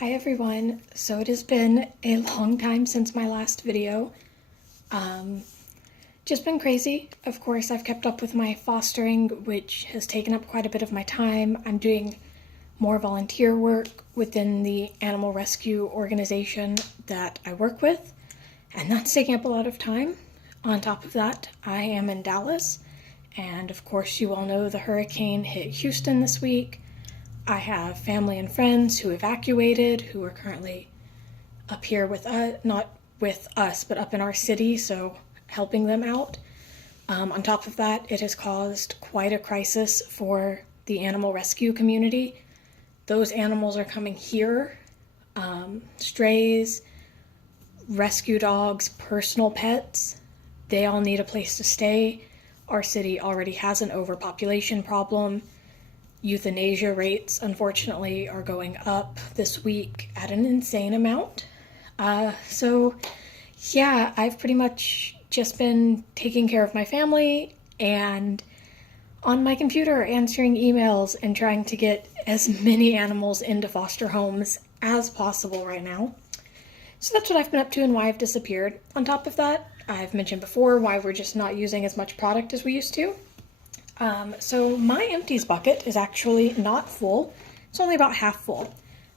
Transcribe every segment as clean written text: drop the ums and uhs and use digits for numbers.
Hi everyone. So it has been a long time since my last video. Just been crazy. Of course, I've kept up with my fostering, which has taken up quite a bit of my time. I'm doing more volunteer work within the animal rescue organization that I work with, and that's taking up a lot of time. On top of that, I am in Dallas, and of course you all know the hurricane hit Houston this week. I have family and friends who evacuated, who are currently up here with us, not with us, but up in our city, so helping them out. On top of that, it has caused quite a crisis for the animal rescue community. Those animals are coming here, strays, rescue dogs, personal pets. They all need a place to stay. Our city already has an overpopulation problem. Euthanasia rates, unfortunately, are going up this week at an insane amount. So yeah, I've pretty much just been taking care of my family and on my computer answering emails and trying to get as many animals into foster homes as possible right now. So that's what I've been up to and why I've disappeared. On top of that, I've mentioned before why we're just not using as much product as we used to. So my Empties bucket is actually not full. It's only about half full.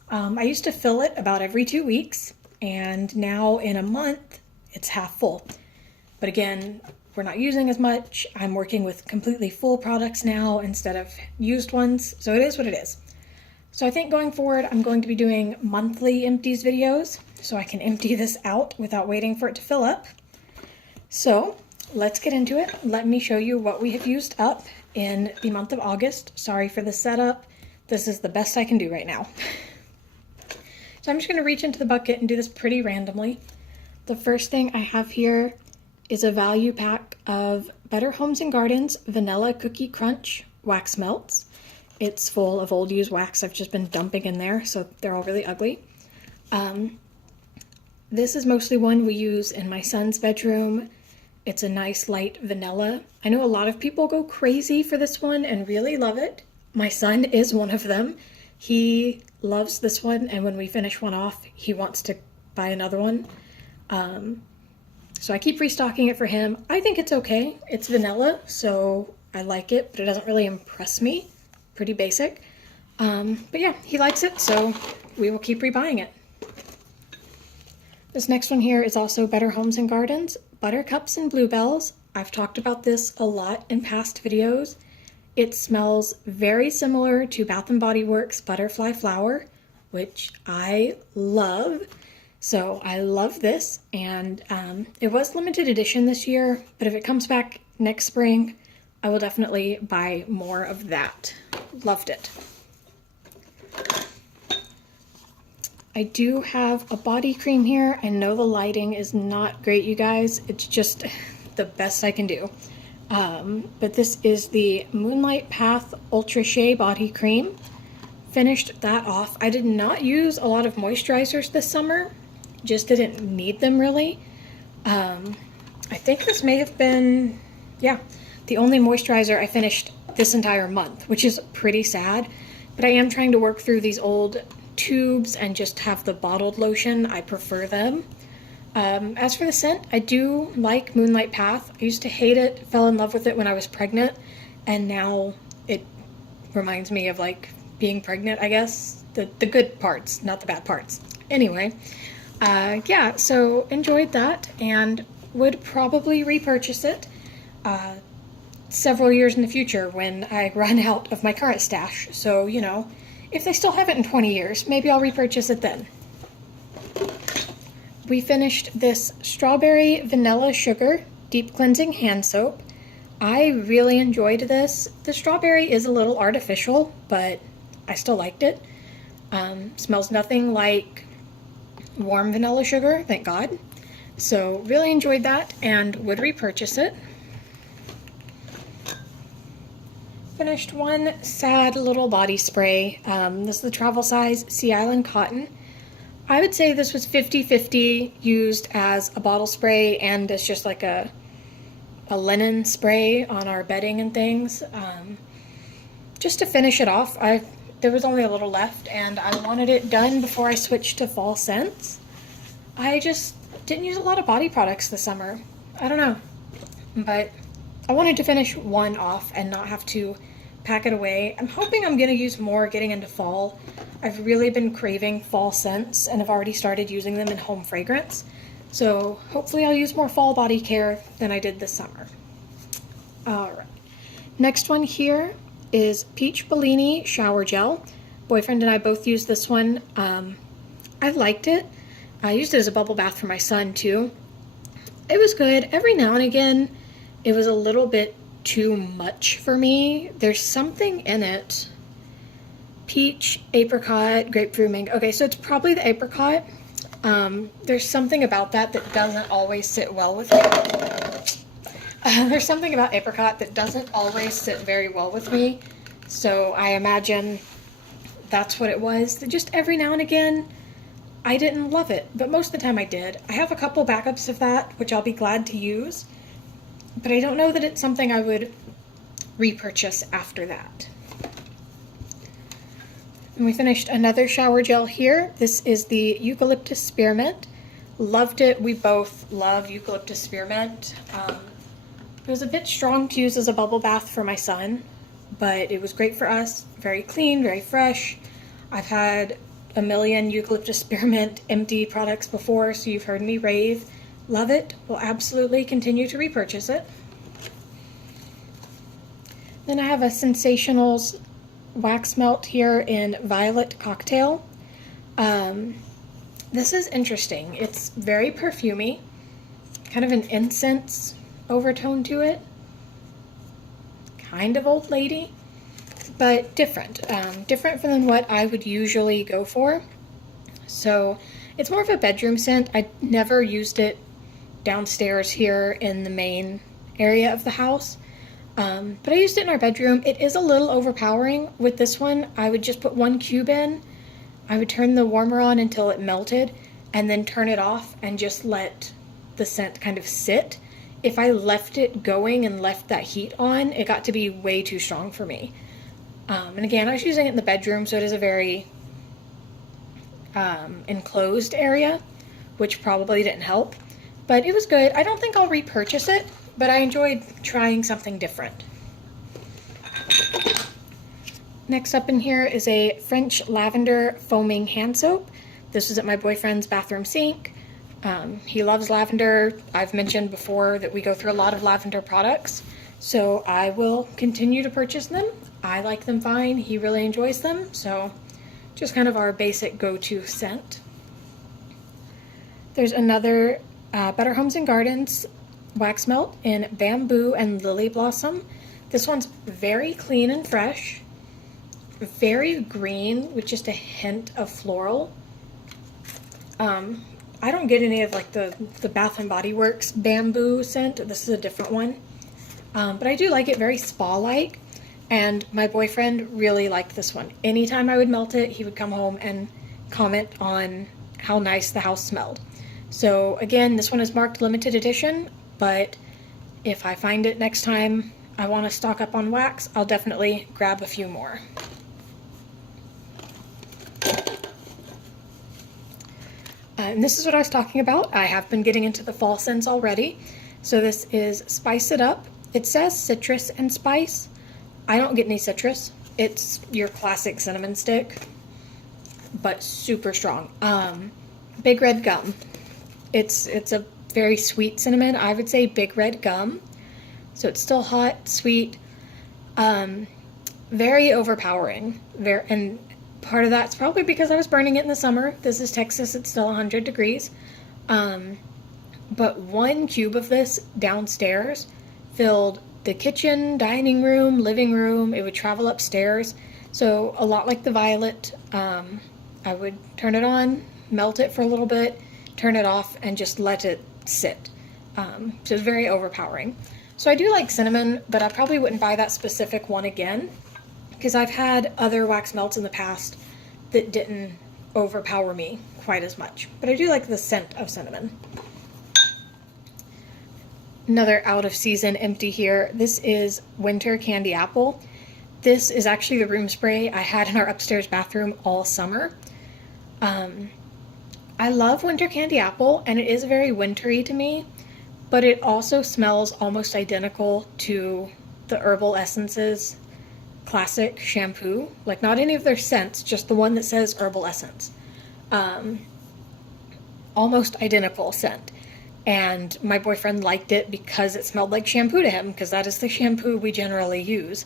I used to fill it about every 2 weeks, and now in a month, it's half full. But again, we're not using as much. I'm working with completely full products now instead of used ones, so it is what it is. So I think going forward, I'm going to be doing monthly Empties videos, so I can empty this out without waiting for it to fill up. So let's get into it. Let me show you what we have used up in the month of August. Sorry for the setup. This is the best I can do right now. So I'm just going to reach into the bucket and do this pretty randomly. The first thing I have here is a value pack of Better Homes and Gardens Vanilla Cookie Crunch wax melts. It's full of old used wax I've just been dumping in there, so they're all really ugly. This is mostly one we use in my son's bedroom. It's a nice light vanilla. I know a lot of people go crazy for this one and really love it. My son is one of them. He loves this one, and when we finish one off, he wants to buy another one. So I keep restocking it for him. I think it's okay. It's vanilla, so I like it, but it doesn't really impress me. Pretty basic. But yeah, he likes it, so we will keep rebuying it. This next one here is also Better Homes and Gardens Buttercups and Bluebells. I've talked about this a lot in past videos. It smells very similar to Bath & Body Works Butterfly Flower, which I love. So I love this, and it was limited edition this year, but if it comes back next spring, I will definitely buy more of that. Loved it. I do have a body cream here. I know the lighting is not great, you guys. It's just the best I can do. But this is the Moonlight Path Ultra Shea Body Cream. Finished that off. I did not use a lot of moisturizers this summer. Just didn't need them really. I think this may have been, yeah, the only moisturizer I finished this entire month, which is pretty sad. But I am trying to work through these old tubes and just have the bottled lotion. I prefer them. As for the scent, I do like Moonlight Path. I used to hate it, fell in love with it when I was pregnant, and now it reminds me of like being pregnant, I guess. The good parts, not the bad parts. Anyway, yeah, so enjoyed that and would probably repurchase it several years in the future when I run out of my current stash. So, you know, if they still have it in 20 years, maybe I'll repurchase it then. We finished this Strawberry Vanilla Sugar Deep Cleansing Hand Soap. I really enjoyed this. The strawberry is a little artificial, but I still liked it. Smells nothing like warm vanilla sugar, thank God. So really enjoyed that and would repurchase it. Finished one sad little body spray. This is the travel size Sea Island Cotton. I would say this was 50-50 used as a bottle spray and as just like a linen spray on our bedding and things. Just to finish it off, I there was only a little left and I wanted it done before I switched to fall scents. I just didn't use a lot of body products this summer. I don't know, but I wanted to finish one off and not have to pack it away. I'm hoping I'm gonna use more getting into fall. I've really been craving fall scents and I've already started using them in home fragrance. So hopefully I'll use more fall body care than I did this summer. All right. Next one here is Peach Bellini Shower Gel. Boyfriend and I both used this one. I liked it. I used it as a bubble bath for my son too. It was good. Every now and again, it was a little bit too much for me. There's something in it. Peach, apricot, grapefruit, mango. Okay, so it's probably the apricot. There's something about that that doesn't always sit well with me. There's something about apricot that doesn't always sit very well with me. So I imagine that's what it was. Just every now and again, I didn't love it, but most of the time I did. I have a couple backups of that, which I'll be glad to use, but I don't know that it's something I would repurchase after that. And we finished another shower gel here. This is the Eucalyptus Spearmint. Loved it. We both love Eucalyptus Spearmint. It was a bit strong to use as a bubble bath for my son, but it was great for us. Very clean, very fresh. I've had a million Eucalyptus Spearmint empty products before, so you've heard me rave. Love it. Will absolutely continue to repurchase it. Then I have a Sensationals wax melt here in Violet Cocktail. This is interesting. It's very perfumey, kind of an incense overtone to it. Kind of old lady, but different. Different than what I would usually go for. So it's more of a bedroom scent. I never used it downstairs here in the main area of the house. But I used it in our bedroom. It is a little overpowering. With this one, I would just put 1 cube in. I would turn the warmer on until it melted and then turn it off and just let the scent kind of sit. If I left it going and left that heat on, it got to be way too strong for me. And again, I was using it in the bedroom, so it is a very enclosed area, which probably didn't help. But it was good. I don't think I'll repurchase it, but I enjoyed trying something different. Next up in here is a French Lavender Foaming Hand Soap. This was at my boyfriend's bathroom sink. He loves lavender. I've mentioned before that we go through a lot of lavender products, so I will continue to purchase them. I like them fine. He really enjoys them, so just kind of our basic go-to scent. There's another Better Homes and Gardens wax melt in Bamboo and Lily Blossom. This one's very clean and fresh, very green with just a hint of floral. I don't get any of like the Bath and Body Works bamboo scent. This is a different one. But I do like it, very spa-like, and my boyfriend really liked this one. Anytime I would melt it, he would come home and comment on how nice the house smelled. So again, this one is marked limited edition, but if I find it next time I want to stock up on wax, I'll definitely grab a few more. And this is what I was talking about. I have been getting into the fall scents already. So this is Spice It Up. It says citrus and spice. I don't get any citrus. It's your classic cinnamon stick, but super strong. Big Red Gum. It's a very sweet cinnamon. I would say Big Red Gum. So it's still hot, sweet, very overpowering. And part of that's probably because I was burning it in the summer. This is Texas, it's still 100 degrees. But 1 cube of this downstairs filled the kitchen, dining room, living room. It would travel upstairs. So a lot like the Violet, I would turn it on, melt it for a little bit, turn it off, and just let it sit. So it's very overpowering. So I do like cinnamon, but I probably wouldn't buy that specific one again, because I've had other wax melts in the past that didn't overpower me quite as much. But I do like the scent of cinnamon. Another out of season empty here. This is Winter Candy Apple. This is actually the room spray I had in our upstairs bathroom all summer. I love winter candy apple, and it is very wintry to me, but it also smells almost identical to the Herbal Essences classic shampoo. Like, not any of their scents, just the one that says Herbal Essence. Almost identical scent. And my boyfriend liked it because it smelled like shampoo to him, because that is the shampoo we generally use.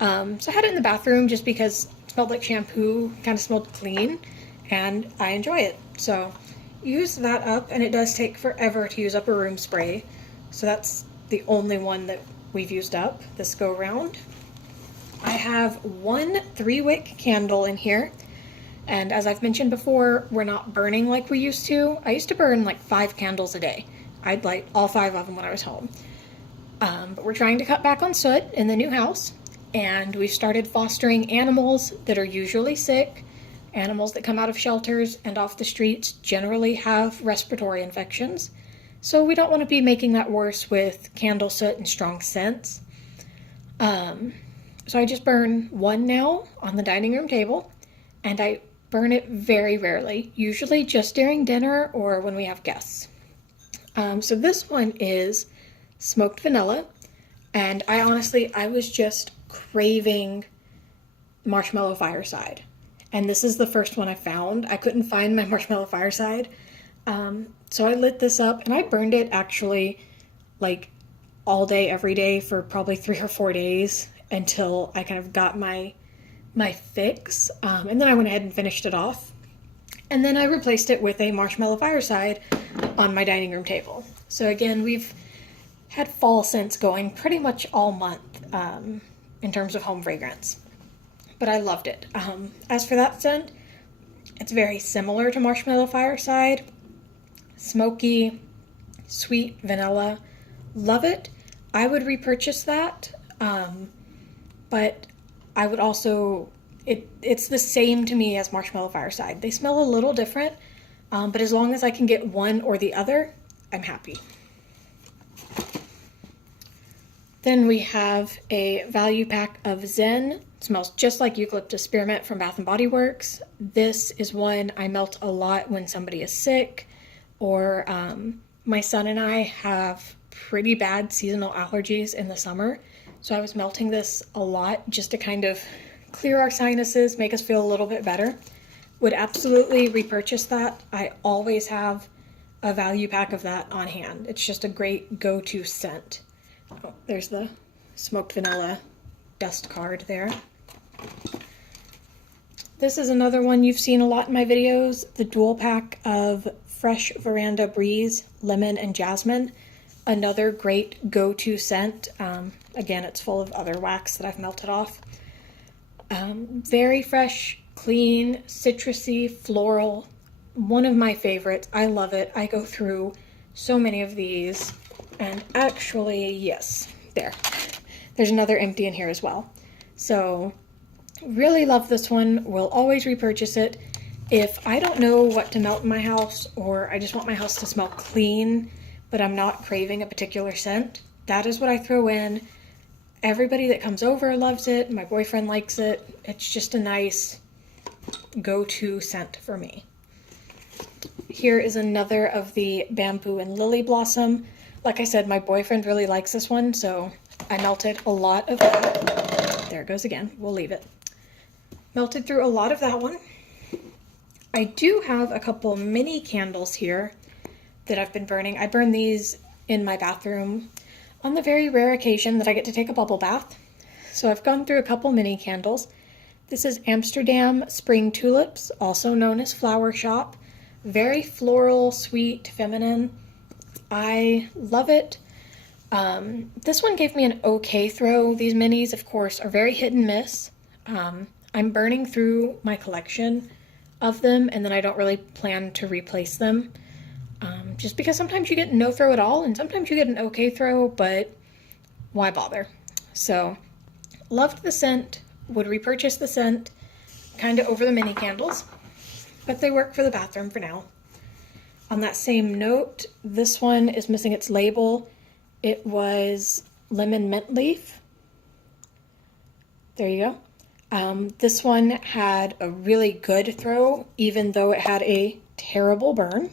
So I had it in the bathroom just because it smelled like shampoo, kind of smelled clean, and I enjoy it. So use that up, and it does take forever to use up a room spray. So that's the only one that we've used up this go round. I have one 3-wick candle in here. And as I've mentioned before, we're not burning like we used to. I used to burn like 5 candles a day. I'd light all 5 of them when I was home. But we're trying to cut back on soot in the new house. And we've started fostering animals that are usually sick. Animals that come out of shelters and off the streets generally have respiratory infections. So we don't want to be making that worse with candle soot and strong scents. So I just burn one now on the dining room table. And I burn it very rarely, usually just during dinner or when we have guests. So this one is smoked vanilla, and I was just craving marshmallow fireside. And this is the first one I found. I couldn't find my marshmallow fireside. So I lit this up, and I burned it actually like all day, every day for probably 3 or 4 days until I kind of got my fix, and then I went ahead and finished it off, and then I replaced it with a marshmallow fireside on my dining room table. So again, we've had fall scents going pretty much all month in terms of home fragrance, but I loved it. As for that scent, it's very similar to marshmallow fireside, smoky, sweet vanilla. Love it. I would repurchase that, but I would also, it's the same to me as marshmallow fireside. They smell a little different, but as long as I can get one or the other, I'm happy. Then we have a value pack of Zen. It smells just like eucalyptus spearmint from Bath & Body Works. This is one I melt a lot when somebody is sick, or my son and I have pretty bad seasonal allergies in the summer. So I was melting this a lot just to kind of clear our sinuses, make us feel a little bit better. Would absolutely repurchase that. I always have a value pack of that on hand. It's just a great go-to scent. Oh, there's the smoked vanilla dust card there. This is another one you've seen a lot in my videos, the dual pack of Fresh Veranda Breeze, Lemon and Jasmine. Another great go-to scent. Again, it's full of other wax that I've melted off. Very fresh, clean, citrusy, floral. One of my favorites. I love it. I go through so many of these. And actually, yes, there's another empty in here as well. So really love this one. Will always repurchase it. If I don't know what to melt in my house, or I just want my house to smell clean, but I'm not craving a particular scent, that is what I throw in. Everybody that comes over loves it. My boyfriend likes it. It's just a nice go-to scent for me. Here is another of the Bamboo and Lily Blossom. Like I said, my boyfriend really likes this one, so I melted a lot of that. There it goes again. We'll leave it. Melted through a lot of that one. I do have a couple mini candles here that I've been burning. I burn these in my bathroom on the very rare occasion that I get to take a bubble bath. So I've gone through a couple mini candles. This is Amsterdam Spring Tulips, also known as Flower Shop. Very floral, sweet, feminine. I love it. This one gave me an okay throw. These minis, of course, are very hit and miss. I'm burning through my collection of them, and then I don't really plan to replace them. Just because sometimes you get no throw at all, and sometimes you get an okay throw, but why bother? So, loved the scent, would repurchase the scent, kind of over the mini candles, but they work for the bathroom for now. On that same note, this one is missing its label. It was lemon mint leaf. There you go. This one had a really good throw, even though it had a terrible burn.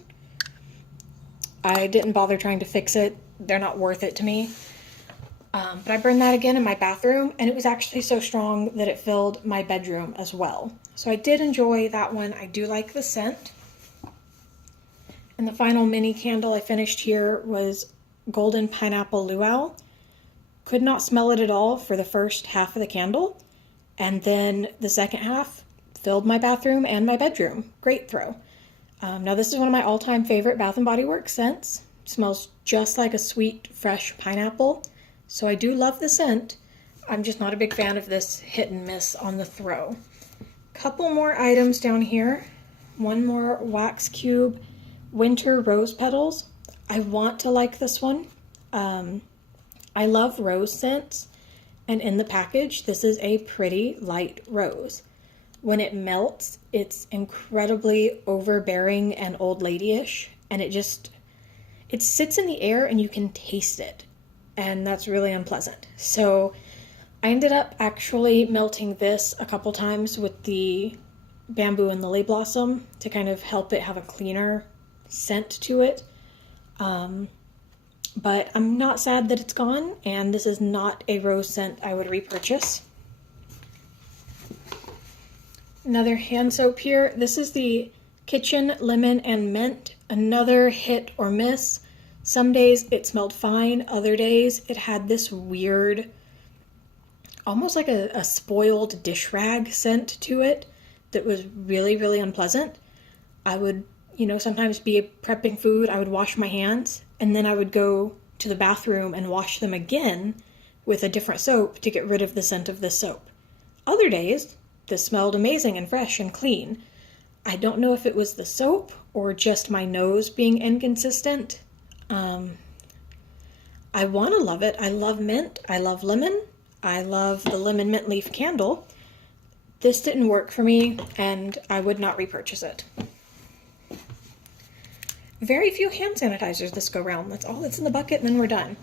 I didn't bother trying to fix it. They're not worth it to me. But I burned that again in my bathroom, and it was actually so strong that it filled my bedroom as well. So I did enjoy that one. I do like the scent. And the final mini candle I finished here was Golden Pineapple Luau. Could not smell it at all for the first half of the candle. And then the second half filled my bathroom and my bedroom. Great throw. Now this is one of my all-time favorite Bath & Body Works scents. It smells just like a sweet, fresh pineapple. So I do love the scent. I'm just not a big fan of this hit and miss on the throw. Couple more items down here. One more Wax Cube Winter Rose Petals. I want to like this one. I love rose scents, and in the package, this is a pretty light rose. When it melts, it's incredibly overbearing and old lady-ish, and it sits in the air and you can taste it, and that's really unpleasant. So I ended up actually melting this a couple times with the Bamboo and Lily Blossom to kind of help it have a cleaner scent to it. But I'm not sad that it's gone, and this is not a rose scent I would repurchase. Another hand soap here. This is the Kitchen Lemon and Mint. Another hit or miss. Some days it smelled fine, other days it had this weird, almost like a spoiled dish rag scent to it that was really, really unpleasant. I would, sometimes be prepping food, I would wash my hands, and then I would go to the bathroom and wash them again with a different soap to get rid of the scent of this soap. Other days, this smelled amazing and fresh and clean. I don't know if it was the soap or just my nose being inconsistent. I want to love it. I love mint. I love lemon. I love the lemon mint leaf candle. This didn't work for me, and I would not repurchase it. Very few hand sanitizers this go round. That's all that's in the bucket, and then we're done.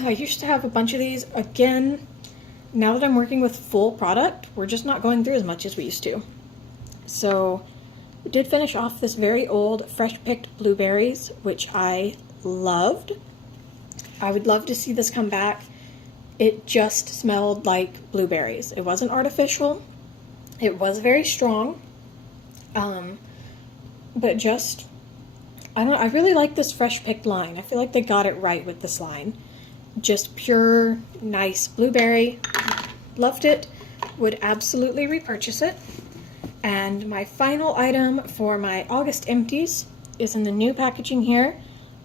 I used to have a bunch of these. Again, now that I'm working with full product, we're just not going through as much as we used to. So we did finish off this very old fresh picked blueberries, which I loved. I would love to see this come back. It just smelled like blueberries. It wasn't artificial. It was very strong. But just, I don't know, I really like this fresh picked line. I feel like they got it right with this line. Just pure, nice blueberry. Loved it. Would absolutely repurchase it. And my final item for my August empties is in the new packaging here.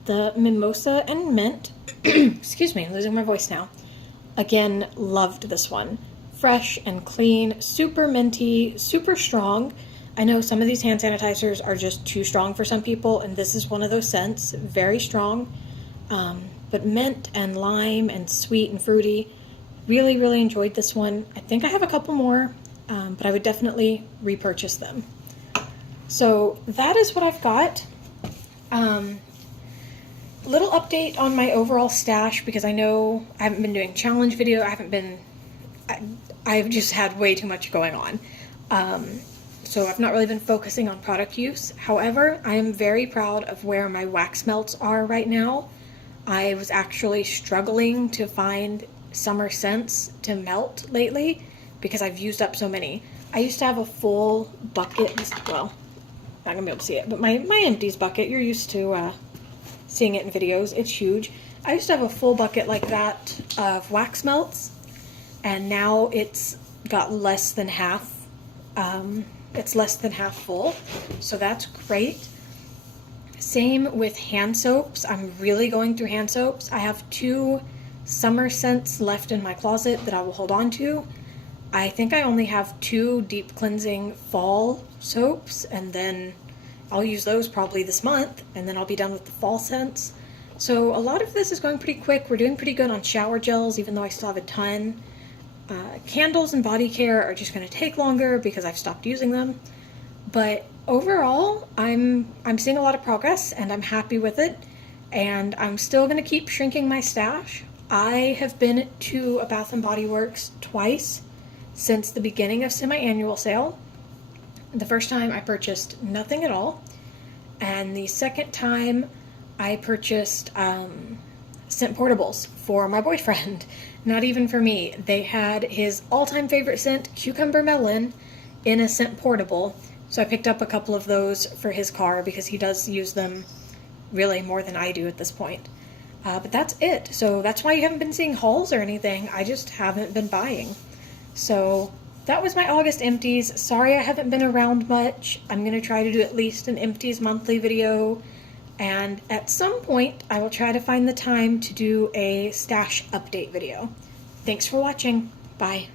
The Mimosa and Mint. Excuse me, I'm losing my voice now. Again, loved this one. Fresh and clean, super minty, super strong. I know some of these hand sanitizers are just too strong for some people, and this is one of those scents. Very strong. But mint and lime and sweet and fruity. Really, really enjoyed this one. I think I have a couple more, but I would definitely repurchase them. So that is what I've got. Little update on my overall stash, because I know I haven't been doing challenge video. I've just had way too much going on. So I've not really been focusing on product use. However, I am very proud of where my wax melts are right now. I was actually struggling to find summer scents to melt lately because I've used up so many. I used to have a full bucket, well, not gonna be able to see it, but my empties bucket, you're used to seeing it in videos, it's huge. I used to have a full bucket like that of wax melts, and now it's got less than half. It's less than half full, so that's great. Same with hand soaps. I'm really going through hand soaps. I have 2 summer scents left in my closet that I will hold on to. I think I only have 2 deep cleansing fall soaps, and then I'll use those probably this month, and then I'll be done with the fall scents. So a lot of this is going pretty quick. We're doing pretty good on shower gels, even though I still have a ton. Candles and body care are just going to take longer because I've stopped using them. But overall, I'm seeing a lot of progress, and I'm happy with it. And I'm still going to keep shrinking my stash. I have been to a Bath & Body Works twice since the beginning of semi-annual sale. The first time I purchased nothing at all, and the second time I purchased scent portables for my boyfriend. Not even for me. They had his all-time favorite scent, cucumber melon, in a scent portable. So I picked up a couple of those for his car because he does use them really more than I do at this point. But that's it. So that's why you haven't been seeing hauls or anything. I just haven't been buying. So that was my August empties. Sorry I haven't been around much. I'm going to try to do at least an empties monthly video. And at some point, I will try to find the time to do a stash update video. Thanks for watching. Bye.